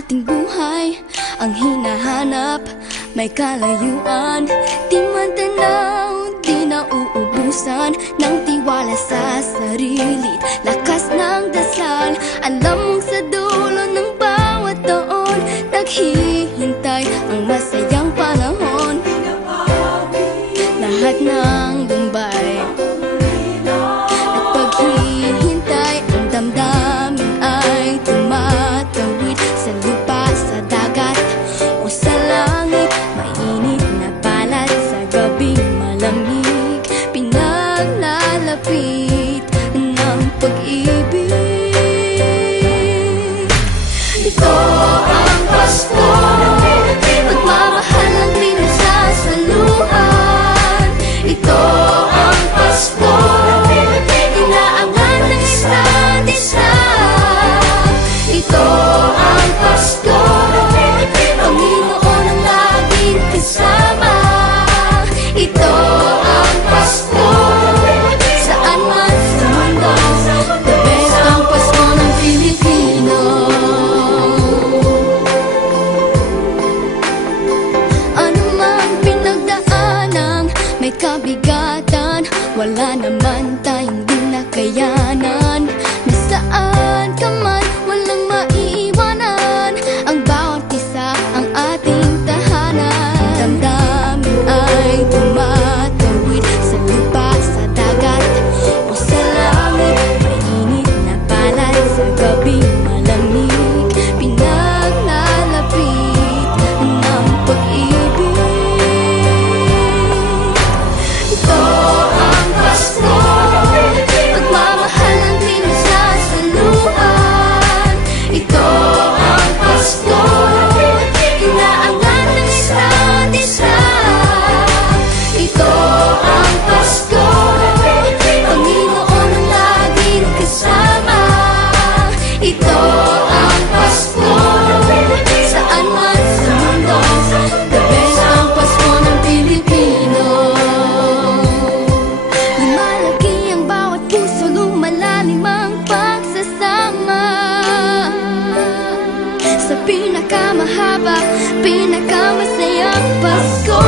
ating buhay ang hinahanap. May kalayuan, di man tanaw, di na uubusan ng tiwala sa sarili, lakas ng dasal. Alam mong sa dulo ng bawat taon, naghihintay ang masayang panahon. Lahat ng lumbay at paghihintay, ang damdamin ay tumatawid sa lupa, sa dagat o sa langit. Mainit na balat sa gabing malamig, pinaglalapit ng pag-ibig. Ito ang Pasko, pagmamahal ng pinagsasaluhan. Ito ang Pasko, inaangan ng isa't isa. Ito ang Pasko, Panginoon ang laging kasama. Ito ang Pasko, saan man sa mundo, the best ang Pasko ng Pilipino. Ano mang pinagdaanang may kabigatan, wala naman tayong di nakayanan. Nasaan ka man, walang maiiwanan, ang bawat isa ang ating tahanan. Damdamin ay tumatawid sa lupa, sa dagat o sa langit. Mainit na palad sa gabing malamig, pinaglalapit ng pag-ibig. Ito ang Pasko, pagmamahal ng pinagsasaluhan. Ito ang Pasko, inaangan ng isa't isa. Ito ang Pasko, Panginoon ang laging kasama. Ito ang Pasko, saan man sa mundo, the best ang Pasko ng Pilipino. Lumalaki ang bawat puso, lumalalim ang pagsasama. Sa pinakamahaba, pinakamasayang Pasko.